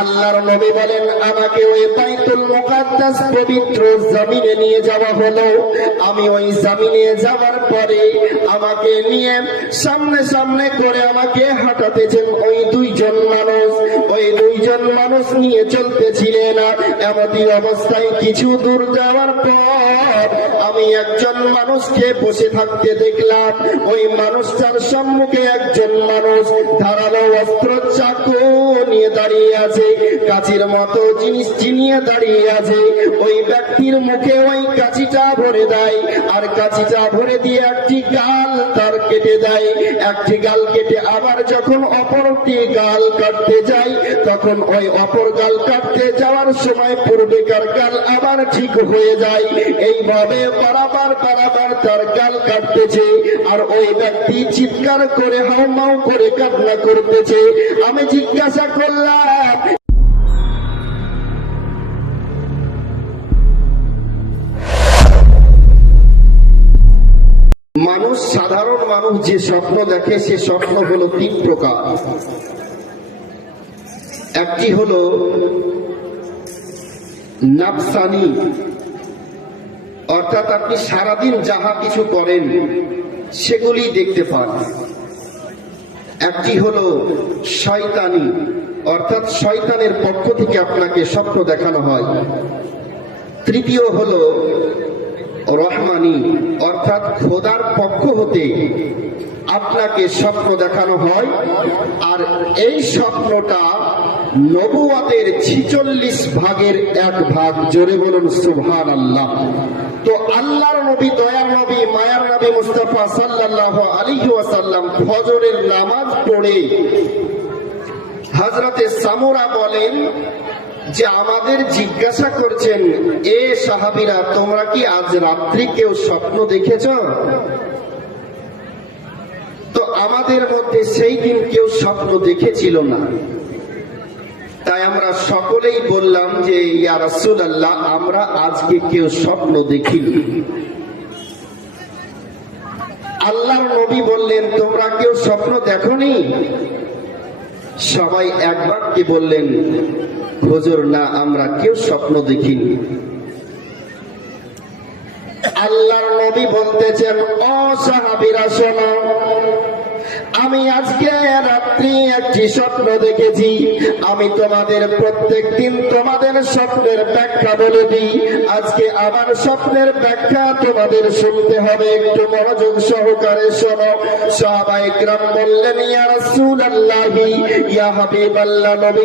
আল্লাহর নবী বলেন, আমাকে ওই বাইতুল মুকাদ্দাস পবিত্র জমিনে নিয়ে যাওয়া হলো। আমি ওই জমিনে যাওয়ার পরে আমাকে নিয়ে সামনে সামনে করে আমাকে হাঁটাতেছেন ওই দুইজন মানুষ নিয়ে চলতেছিলেন। এমনই অবস্থায় কিছু দূর যাওয়ার পর আমি একজন মানুষকে বসে থাকতে দেখলাম। ওই মানুষটার সম্মুখে একজন মানুষ ধারালো অস্ত্র চাকু নিয়ে দাঁড়িয়ে আছে, কাঁচির মতো জিনিস নিয়ে দাঁড়িয়ে আছে। ওই ব্যক্তির মুখে ওই কাঁচিটা ভরে দেয়, আর কাঁচিটা ভরে দিয়ে একটি গাল তার কেটে দেয়। একটি গাল কেটে আবার যখন অপরটি গাল কাটতে যায়, তখন ওই অপর গাল কাটতে যাওয়ার সময় পূর্বেকার গাল আবার ঠিক হয়ে যায়। এইভাবে বারবার তার গাল কাটতেছে, আর ওই ব্যক্তি চিৎকার করে হাউমাউ করে কান্না করতেছে। আমি জিজ্ঞাসা করলাম, সাধারণ মানুষ যে স্বপ্ন দেখে সে স্বপ্ন হলো তিন প্রকার। একটি হলো নাফসানি, অর্থাৎ আপনি সারাদিন যাহা কিছু করেন সেগুলি দেখতে পান। একটি হলো শয়তানি, অর্থাৎ শয়তানের পক্ষ থেকে আপনাকে স্বপ্ন দেখানো হয়। তৃতীয় হলো রহমানি, অর্থাৎ খোদার পক্ষ হতে আপনাকে স্বপ্ন দেখানো হয়। আর এই স্বপ্নটা নবুয়াতের 46 ভাগের 1 ভাগ। জোরে বলুন সুবহানাল্লাহ। তো আল্লাহর নবী, দয়ার নবী, মায়ার নবী মুস্তাফা সাল্লাল্লাহু আলাইহি ওয়াসাল্লাম ফজরের নামাজ পড়ে হযরতে সামুরা বলেন যে আমাদের জিজ্ঞাসা করছেন, এ সাহাবীরা, তোমরা কি আজ রাত্রি কেউ স্বপ্ন দেখেছ? তো আমাদের মধ্যে সেই দিন কেউ স্বপ্ন দেখেছিল না। তাই আমরা সকলেই বললাম যে ইয়া রাসূলুল্লাহ, আমরা আজকে কেউ স্বপ্ন দেখিনি। আল্লাহর নবী বললেন, তোমরা কেউ স্বপ্ন দেখোনি? সবাই এক বাক্যে বললেন, হুজুর না, আমরা কেউ স্বপ্ন দেখিনি। আল্লাহর নবী বলতেছেন, ও সাহাবীরা শোনো, আমি আজকে রাত্রি একটি স্বপ্ন দেখেছি। আমি তোমাদের প্রত্যেক দিন তোমাদের স্বপ্নের ব্যাখ্যা বলে দিই। আজকে আমার স্বপ্নের ব্যাখ্যা তোমাদের শুনতে হবে, একটু মনোযোগ সহকারে শোনো। সাহাবায়ে কিরাম বললেন, ইয়া রাসূলুল্লাহ, ইয়া হাবিবাল্লাহ, নবী